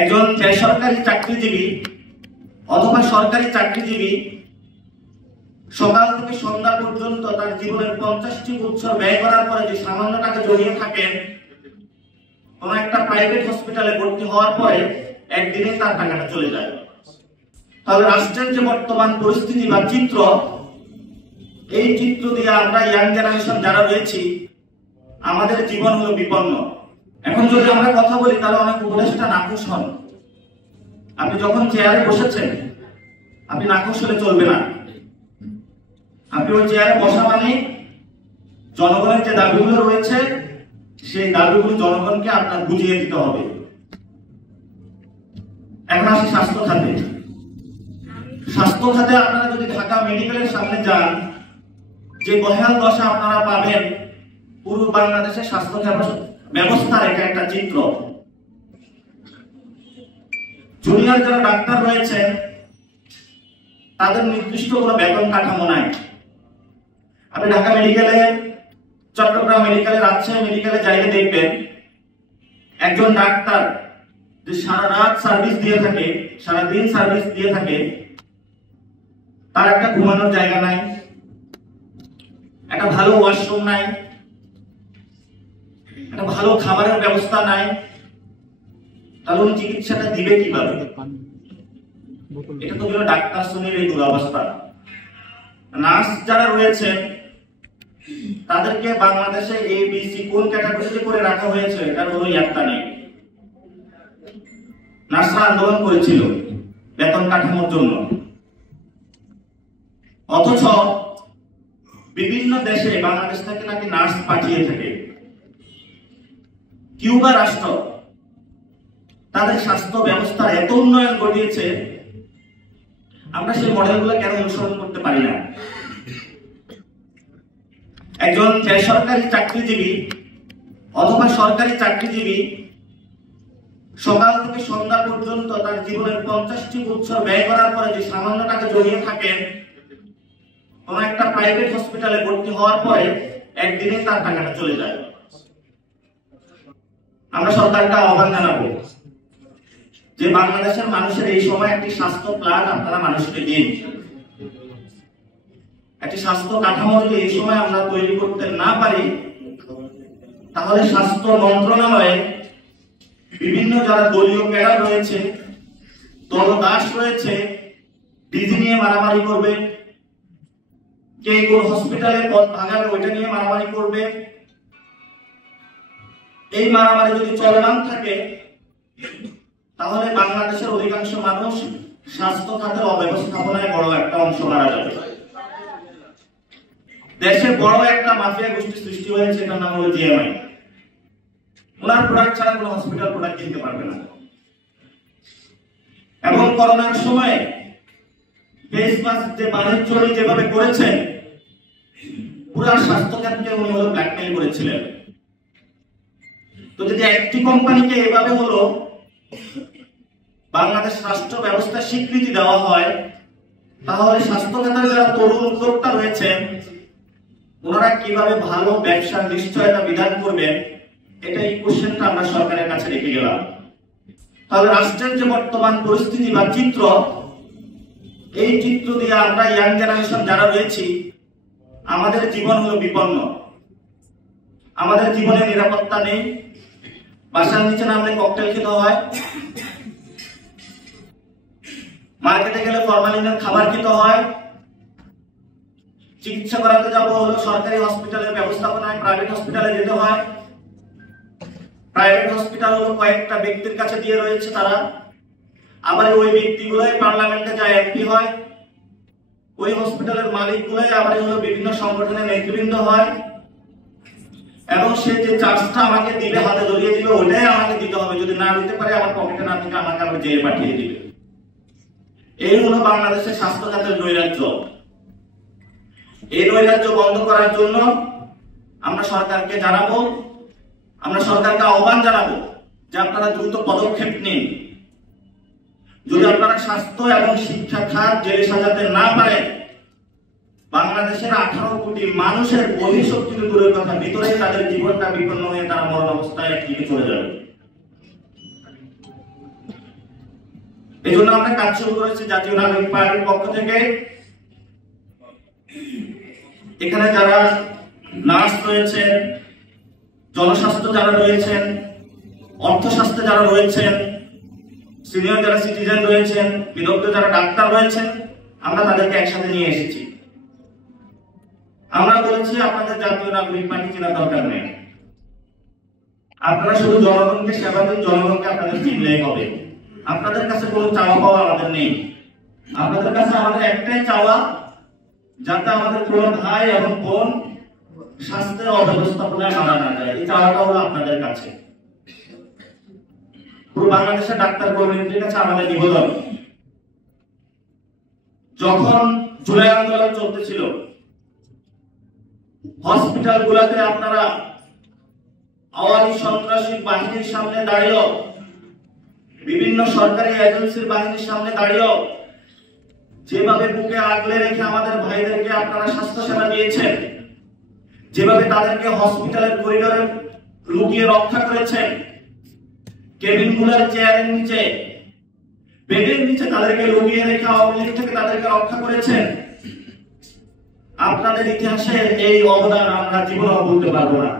একজন বেসরকারি চাকরিজীবী অথবা সরকারি চাকরিজীবী সকাল থেকে সন্ধ্যা পর্যন্ত তার জীবনের 50টি বছর ব্যয় করার পরে যে সামান্য টাকা জমিয়ে থাকেন, কোন একটা প্রাইভেট হসপিটালে ভর্তি হওয়ার পরে একদিনে তার টাকাটা চলে যায়। তাহলে রাষ্ট্রের যে বর্তমান পরিস্থিতি বা চিত্র, এই চিত্র দিয়ে আমরা ইয়াং জেনারেশন যারা রয়েছি আমাদের জীবন হলো বিপন্ন। এখন যদি আমরা কথা বলি তাহলে অনেক উপদেষ্টা নাখুশ হন। আপনি যখন চেয়ারে বসেছেন আপনি নাখুশ হলে চলবে না। আপনি ওই চেয়ারে বসা মানে জনগণের যে দাবিগুলো রয়েছে সেই দাবিগুলো জনগণকে আপনার বুঝিয়ে দিতে হবে। এখন আসি স্বাস্থ্য খাতে। স্বাস্থ্য খাতে আপনারা যদি ঢাকা মেডিকেলের সামনে যান, যে বহাল দশা আপনারা পাবেন, পুরো বাংলাদেশের স্বাস্থ্য ব্যবস্থার এটা একটা চিত্র। জুনিয়র যারা ডাক্তার রয়েছেন তাদের নির্দিষ্ট কোনো বেতন কাঠামো নাই। আপনি ঢাকা মেডিকেলে, চট্টগ্রাম মেডিকেলে, রাজশাহী মেডিকেলে যাইলে দেখবেন একজন ডাক্তার যে সারা রাত সার্ভিস দিয়ে থাকে, সারা দিন সার্ভিস দিয়ে থাকে, তার একটা ঘুমানোর জায়গা নাই, একটা ভালো ওয়াশরুম নাই, একটা ভালো খাবারের ব্যবস্থা নাই। তাহলে উনি চিকিৎসাটা দিবে কিভাবে? এটা তো হলো ডাক্তার শ্রেণীর এই দুরবস্থা। নার্স যারা রয়েছে তাদেরকে বাংলাদেশে ABC কোন ক্যাটাগরিতে করে রাখা হয়েছে এটার কোনো ইয়াত্তা নেই। নার্সরা আন্দোলন করেছিল বেতন কাঠামোর জন্য, অথচ বিভিন্ন দেশে বাংলাদেশ থেকে নাকি নার্স পাঠিয়ে থাকে। কিউবা রাষ্ট্র তাদের স্বাস্থ্য ব্যবস্থার এত উন্নয়ন ঘটিয়েছে, আমরা সেই মডেলগুলো কেন অনুসরণ করতে পারি না? একজন বেসরকারি চাকরিজীবী অথবা সরকারি চাকরিজীবী সকাল থেকে সন্ধ্যা পর্যন্ত তার জীবনের 50টি বছর ব্যয় করার পরে যে সামান্য টাকা জমিয়ে থাকেন, কোন একটা প্রাইভেট হসপিটালে ভর্তি হওয়ার পরে একদিনে তার টাকাটা চলে যায়। আমরা সরকারকে আহ্বান জানাবো যে বাংলাদেশের মানুষের এই সময় একটি স্বাস্থ্য প্ল্যান আপনারা মানুষকে দিন। একটি স্বাস্থ্য কাঠামো যদি এই সময় আমরা তৈরি করতে না পারি, তাহলে স্বাস্থ্য মন্ত্রণালয়ে বিভিন্ন যারা দলীয় ক্যাডার রয়েছে, দলদাস রয়েছে, ডিজি নিয়ে মারামারি করবে, কে কোন হসপিটালে পদ ভাগাবে ওইটা নিয়ে মারামারি করবে। এই মারামারি যদি চলমান থাকে তাহলে বাংলাদেশের অধিকাংশ মানুষ স্বাস্থ্য খাতের অব্যবস্থাপনায় বড় একটা অংশ মারা যাবে। দেশে বড় একটা মাফিয়া গোষ্ঠী সৃষ্টি হয়েছে, এটার নাম হলো জিএমআই। ওনার প্রোডাক্ট ছাড়া কোনো হসপিটাল প্রোডাক্ট কিনতে পারবে না। এবং করোনার সময় ফেস মাস্ক যে বাণিজ্য যেভাবে করেছেন, পুরো স্বাস্থ্য খাতকে উনি হলো ব্ল্যাকমেইল করেছিলেন। তো যদি একটি কোম্পানিকে এভাবে হলো বাংলাদেশ রাষ্ট্র ব্যবস্থা স্বীকৃতি দেওয়া হয়, তাহলে স্বাস্থ্য খাতের যারা তরুণ উদ্যোক্তা রয়েছেন ওনারা কিভাবে ভালো ব্যবসার নিশ্চয়তা বিধান করবেন, এটা এই কোশ্চেনটা আমরা সরকারের কাছে রেখে গেলাম। তাহলে রাষ্ট্রের যে বর্তমান পরিস্থিতি বা চিত্র, এই চিত্র দিয়ে আমরা ইয়াং জেনারেশন যারা রয়েছি আমাদের জীবন হলো বিপন্ন। আমাদের জীবনে নিরাপত্তা নেই। বাসার নিচে নামলে ককটেল খেতে হয়, মার্কেটে গেলে ফরমালিনের খাবার খেতে হয়, চিকিৎসা করাতে যাবো হলো সরকারি হসপিটালের ব্যবস্থাপনায় প্রাইভেট হসপিটালে যেতে হয়। প্রাইভেট হসপিটাল হলো কয়েকটা ব্যক্তির কাছে দিয়ে রয়েছে, তারা আবার ওই ব্যক্তিগুলোই পার্লামেন্টে যায় এমপি হয়। ওই হসপিটালের মালিকগুলোই আবার হলো বিভিন্ন সংগঠনের নেতৃবৃন্দ হয়, এবং সে যে চার্জটা আমাকে দিবে, হাতে ধরিয়ে দিবে, ওইটাই আমাকে দিতে হবে। যদি না দিতে পারে, আমার পকেটে না থেকে আমাকে আবার জেলে পাঠিয়ে দিবে। এই হলো বাংলাদেশের স্বাস্থ্য খাতের নৈরাজ্য। এই নৈরাজ্য বন্ধ করার জন্য আমরা সরকারকে জানাবো, আমরা সরকারকে আহ্বান জানাবো যে আপনারা দ্রুত পদক্ষেপ নিন। যদি আপনারা স্বাস্থ্য এবং শিক্ষা খাত জেলে সাজাতে না পারেন, বাংলাদেশের 18 কোটি মানুষের বহিঃশক্তি দূরের কথা, ভিতরে তাদের জীবনটা বিপন্ন হয়ে তারা মরণ অবস্থায় একদিকে চলে যাবে। এই জন্য আমরা কাজ শুরু করেছি জাতীয় নাগরিক পার্টির পক্ষ থেকে। এখানে যারা নার্স রয়েছেন, জনস্বাস্থ্য যারা রয়েছেন, অর্থশাস্ত্রে যারা রয়েছেন, সিনিয়র যারা সিটিজেন রয়েছেন, বিদগ্ধ যারা ডাক্তার রয়েছেন, আমরা তাদেরকে একসাথে নিয়ে এসেছি। আমরা বলেছি আপনাদের জাতীয় নাগরিক পার্টি চেনার দরকার নেই, আপনারা শুধু জনগণকে সেবা দিন, জনগণকে আপনাদের চিনলেই হবে। আপনাদের কাছে কোনো চাওয়া পাওয়া আমাদের নেই। আপনাদের কাছে আমাদের একটাই চাওয়া, যাতে আমাদের কোনো ভাই এবং বোন স্বাস্থ্যের অব্যবস্থাপনায় মারা না যায়। এই চাওয়াটা হলো আপনাদের কাছে। পুরো বাংলাদেশের ডাক্তার কর্মীদের কাছে আমাদের নিবেদন, যখন জুলাই আন্দোলন চলতেছিল, হসপিটাল গুলাতে আপনারা আওয়ামী সন্ত্রাসী বাহিনীর সামনে দাঁড়িয়েও, বিভিন্ন সরকারি এজেন্সির বাহিনীর সামনে দাঁড়িয়েও যেভাবে বুকে আগলে রেখে আমাদের ভাইদেরকে আপনারা স্বাস্থ্য সেবা দিয়েছেন, যেভাবে তাদেরকে হসপিটালের করিডোরে লুকিয়ে রক্ষা করেছেন, কেবিন গুলার চেয়ারের নিচে, বেডের নিচে তাদেরকে লুকিয়ে রেখে আওয়ামী লীগ থেকে তাদেরকে রক্ষা করেছেন, আপনাদের ইতিহাসে এই অবদান আমরা জীবনেও ভুলতে পারবো না।